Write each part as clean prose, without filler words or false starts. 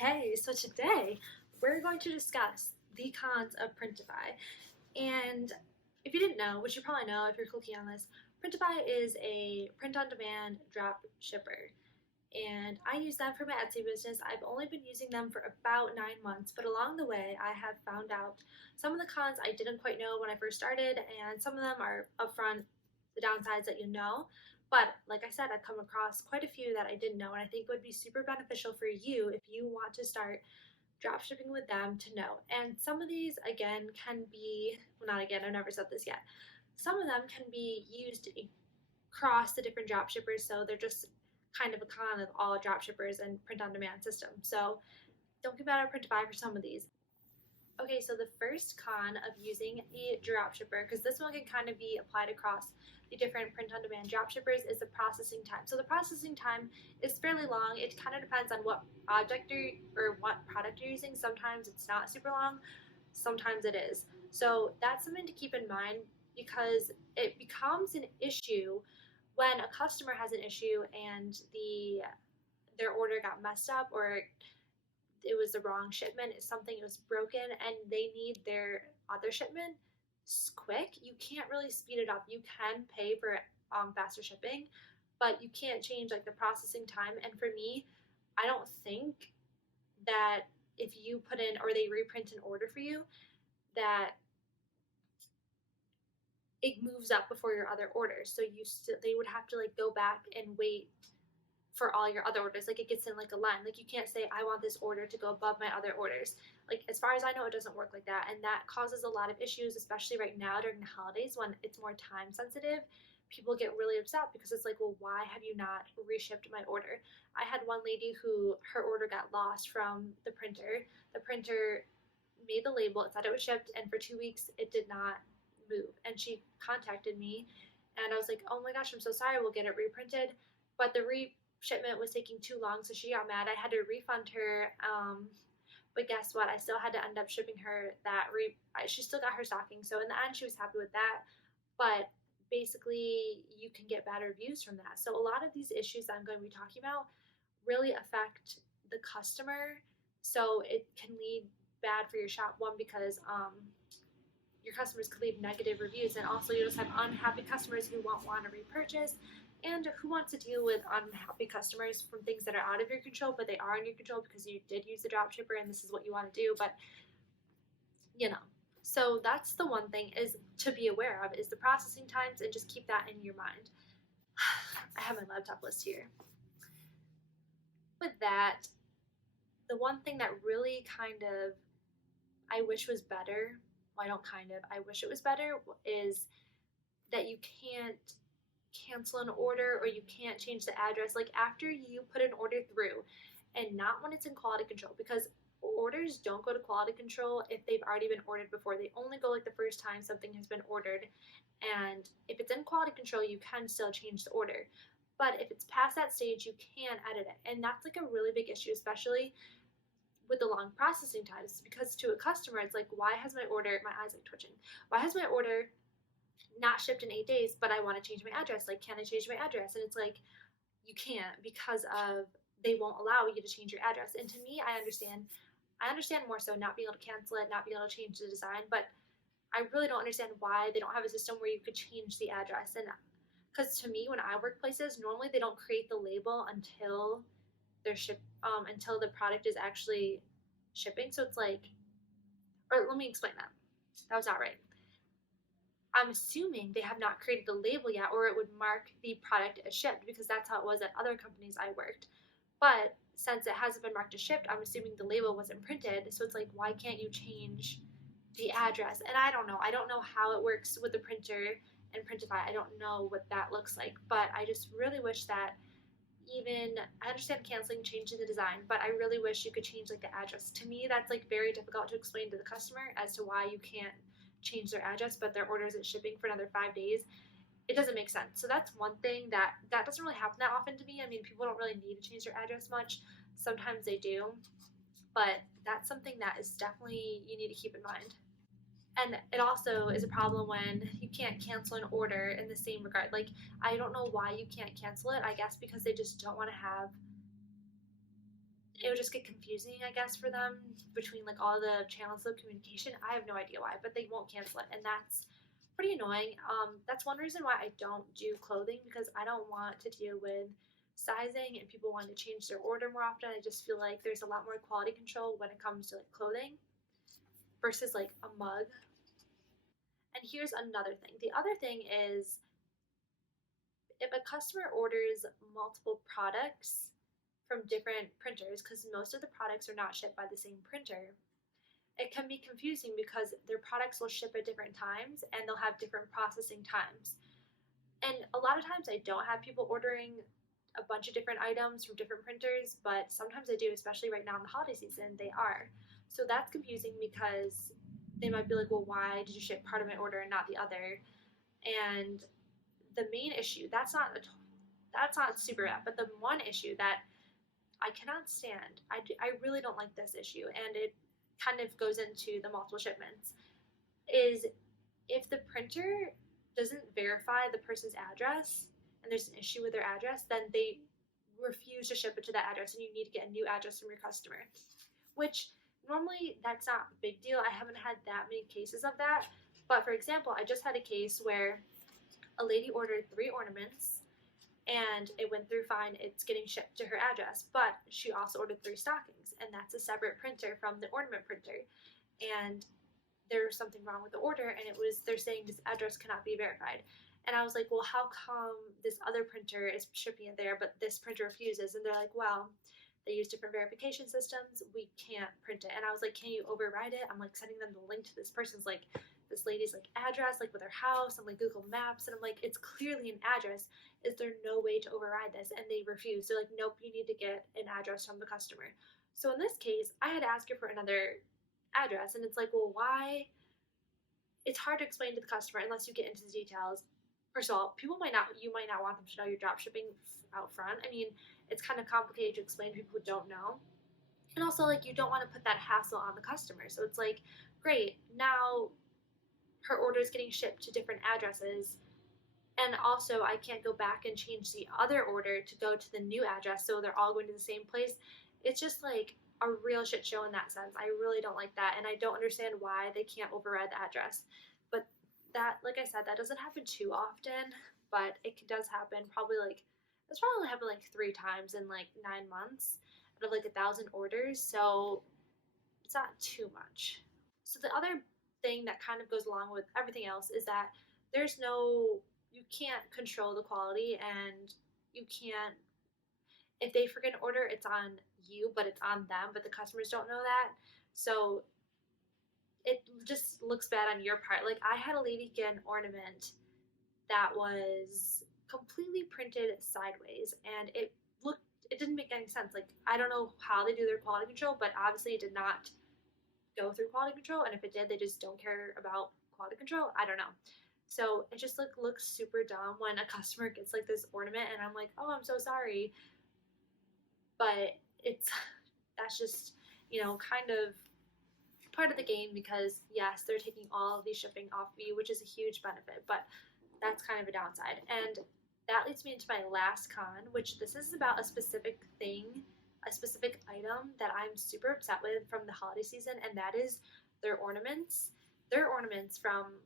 Okay, so today we're going to discuss the cons of Printify. And if you didn't know, which you probably know if you're clicking on this, Printify is a print-on-demand drop shipper. And I use them for my Etsy business. I've only been using them for about 9 months, but along the way I have found out some of the cons I didn't quite know when I first started, and some of them are upfront, the downsides that you know. But like I said, I've come across quite a few that I didn't know, and I think would be super beneficial for you if you want to start drop shipping with them to know. And some of these, again, can be, well, not again, I've never said this yet. Some of them can be used across the different drop shippers, so they're just kind of a con of all drop shippers and print on demand systems. So don't get mad at Printify for some of these. Okay, so the first con of using a drop shipper, because this one can kind of be applied across the different print-on-demand drop shippers, is the processing time. So the processing time is fairly long. It kind of depends on what object or what product you're using. Sometimes it's not super long, sometimes it is. So that's something to keep in mind, because it becomes an issue when a customer has an issue and their order got messed up, or it was the wrong shipment, something was broken, and they need their other shipment quick. You can't really speed it up. You can pay for faster shipping, but you can't change like the processing time. And for me, I don't think that if you put in, or they reprint an order for you, that it moves up before your other orders. So they would have to like go back and wait for all your other orders. Like it gets in like a line. Like you can't say, I want this order to go above my other orders. Like as far as I know, it doesn't work like that. And that causes a lot of issues, especially right now during the holidays when it's more time sensitive. People get really upset because it's like, well, why have you not reshipped my order? I had one lady who her order got lost from the printer. The printer made the label, it said it was shipped, and for 2 weeks it did not move. And she contacted me and I was like, oh my gosh, I'm so sorry, we'll get it reprinted. But the shipment was taking too long, so she got mad. I had to refund her, but guess what? I still had to end up shipping her that she still got her stocking, so in the end she was happy with that. But basically you can get bad reviews from that. So a lot of these issues that I'm going to be talking about really affect the customer, so it can lead bad for your shop. One, because your customers could leave negative reviews, and also you just have unhappy customers who won't want to repurchase. And who wants to deal with unhappy customers from things that are out of your control, but they are in your control because you did use the drop shipper and this is what you want to do. But so that's the one thing is to be aware of, is the processing times, and just keep that in your mind. I have my laptop list here. With that, the one thing that really kind of I wish was better, well, I wish it was better, is that you can't cancel an order, or you can't change the address like after you put an order through, and not when it's in quality control, because orders don't go to quality control if they've already been ordered before. They only go like the first time something has been ordered, and if it's in quality control you can still change the order, but if it's past that stage you can edit it. And that's like a really big issue, especially with the long processing times, because to a customer it's like, why has my order, my eyes like twitching, why has my order not shipped in 8 days, but I want to change my address? Like, can I change my address? And it's like, you can't, because of they won't allow you to change your address. And to me, I understand more so not being able to cancel it, not being able to change the design, but I really don't understand why they don't have a system where you could change the address. And because to me, when I work places, normally they don't create the label until they're until the product is actually shipping. So it's like, or let me explain that. That was not right. I'm assuming they have not created the label yet, or it would mark the product as shipped, because that's how it was at other companies I worked. But since it hasn't been marked as shipped, I'm assuming the label wasn't printed. So it's like, why can't you change the address? And I don't know how it works with the printer and Printify. I don't know what that looks like, but I just really wish that I understand canceling, changing the design, but I really wish you could change like the address. To me, that's like very difficult to explain to the customer as to why you can't change their address, but their order isn't shipping for another 5 days. It doesn't make sense. So that's one thing that doesn't really happen that often to me. I mean, people don't really need to change their address much. Sometimes they do, but that's something that is definitely you need to keep in mind. And it also is a problem when you can't cancel an order in the same regard. Like, I don't know why you can't cancel it. I guess because they just don't want to have it would just get confusing, I guess, for them between like all the channels of communication. I have no idea why, but they won't cancel it, and that's pretty annoying. That's one reason why I don't do clothing, because I don't want to deal with sizing and people wanting to change their order more often. I just feel like there's a lot more quality control when it comes to like clothing versus like a mug. And here's another thing. The other thing is, if a customer orders multiple products from different printers, because most of the products are not shipped by the same printer, it can be confusing because their products will ship at different times and they'll have different processing times. And a lot of times I don't have people ordering a bunch of different items from different printers, but sometimes I do, especially right now in the holiday season, they are. So that's confusing because they might be like, well, why did you ship part of my order and not the other? And the main issue, that's not super bad, but the one issue that I cannot stand, I really don't like this issue, and it kind of goes into the multiple shipments, is if the printer doesn't verify the person's address and there's an issue with their address, then they refuse to ship it to that address and you need to get a new address from your customer. Which normally that's not a big deal. I haven't had that many cases of that. But for example, I just had a case where a lady ordered 3 ornaments and it went through fine. It's getting shipped to her address, but she also ordered 3 stockings, and that's a separate printer from the ornament printer. And there was something wrong with the order, and they're saying this address cannot be verified. And I was like, well, how come this other printer is shipping it there, but this printer refuses? And they're like, well, they use different verification systems. We can't print it. And I was like, can you override it? I'm like sending them the link to this person's like, this lady's like address, like with her house. I'm like Google Maps, and I'm like, it's clearly an address. Is there no way to override this? And they refuse. They're like, nope, you need to get an address from the customer. So in this case, I had to ask her for another address, and it's like, well, why? It's hard to explain to the customer unless you get into the details. First of all, you might not want them to know you're drop shipping out front. I mean, it's kind of complicated to explain to people who don't know. And also, like, you don't want to put that hassle on the customer. So it's like, great, now her order is getting shipped to different addresses. And also, I can't go back and change the other order to go to the new address so they're all going to the same place. It's just like a real shit show in that sense. I really don't like that, and I don't understand why they can't override the address. But that, like I said, that doesn't happen too often, but it does happen. It's probably happened like 3 times in like 9 months out of like 1,000 orders, so it's not too much. So the other thing that kind of goes along with everything else is that you can't control the quality, and you can't, if they forget an order, it's on you, but it's on them, but the customers don't know that. So it just looks bad on your part. Like, I had a lady get an ornament that was completely printed sideways, and it didn't make any sense. Like, I don't know how they do their quality control, but obviously it did not go through quality control, and if it did, they just don't care about quality control. I don't know. So it just looks super dumb when a customer gets like this ornament, and I'm like, oh, I'm so sorry. But that's just, kind of part of the game, because yes, they're taking all of the shipping off of you, which is a huge benefit, but that's kind of a downside. And that leads me into my last con, which this is about a specific thing, a specific item that I'm super upset with from the holiday season, and that is their ornaments. Their ornaments from,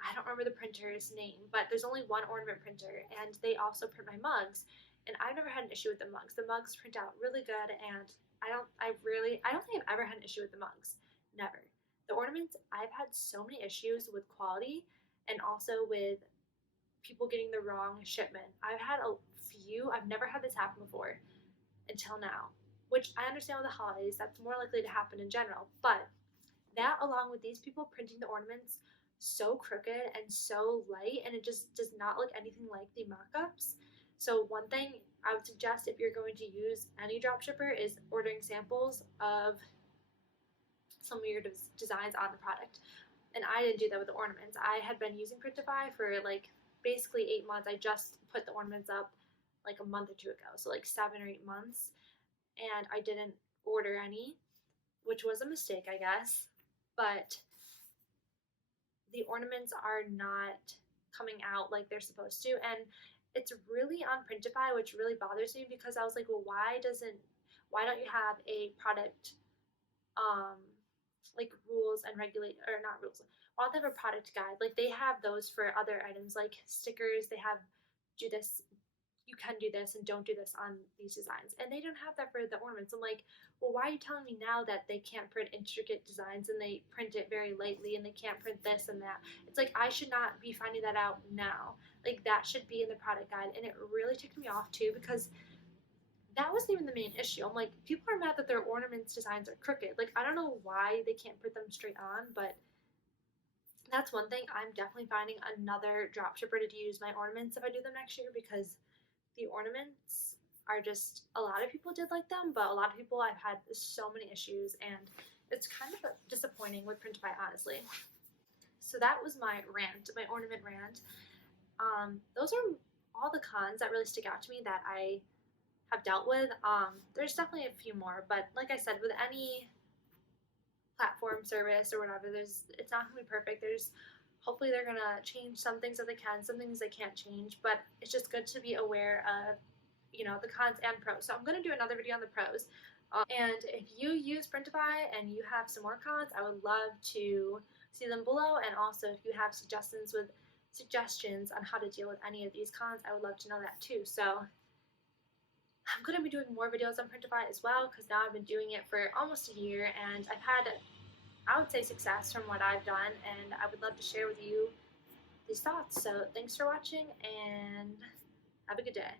I don't remember the printer's name, but there's only one ornament printer, and they also print my mugs. And I've never had an issue with the mugs. The mugs print out really good, and I don't think I've ever had an issue with the mugs. Never. The ornaments, I've had so many issues with quality and also with people getting the wrong shipment. I've had a few. I've never had this happen before until now, which I understand with the holidays, that's more likely to happen in general. But that, along with these people printing the ornaments so crooked and so light, and it just does not look anything like the mock-ups. So one thing I would suggest if you're going to use any dropshipper is ordering samples of some of your designs on the product. And I didn't do that with the ornaments. I had been using Printify for like basically 8 months. I just put the ornaments up like a month or 2 ago, so like 7 or 8 months, and I didn't order any, which was a mistake, I guess. But the ornaments are not coming out like they're supposed to, and it's really on Printify, which really bothers me, because I was like, well, why why don't you have a product like rules and regulate, or not rules, why don't they have a product guide? Like they have those for other items like stickers. They have do this, you can do this and don't do this on these designs, and they don't have that for the ornaments. I'm like, well, why are you telling me now that they can't print intricate designs and they print it very lightly and they can't print this and that? It's like I should not be finding that out now. Like that should be in the product guide. And it really ticked me off too, because that wasn't even the main issue. I'm like, people are mad that their ornaments designs are crooked. Like I don't know why they can't print them straight on, but that's one thing. I'm definitely finding another dropshipper to use my ornaments if I do them next year, because the ornaments are just, a lot of people did like them, but a lot of people, I've had so many issues, and it's kind of disappointing with Printify, honestly. So that was my rant, my ornament rant. Those are all the cons that really stick out to me that I have dealt with. There's definitely a few more, but like I said, with any platform service or whatever, it's not gonna be perfect. Hopefully they're gonna change some things that they can, some things they can't change, but it's just good to be aware of, the cons and pros. So I'm gonna do another video on the pros. And if you use Printify and you have some more cons, I would love to see them below. And also, if you have suggestions on how to deal with any of these cons, I would love to know that too. So I'm going to be doing more videos on Printify as well, because now I've been doing it for almost a year and I've had, I would say, success from what I've done, and I would love to share with you these thoughts. So thanks for watching and have a good day.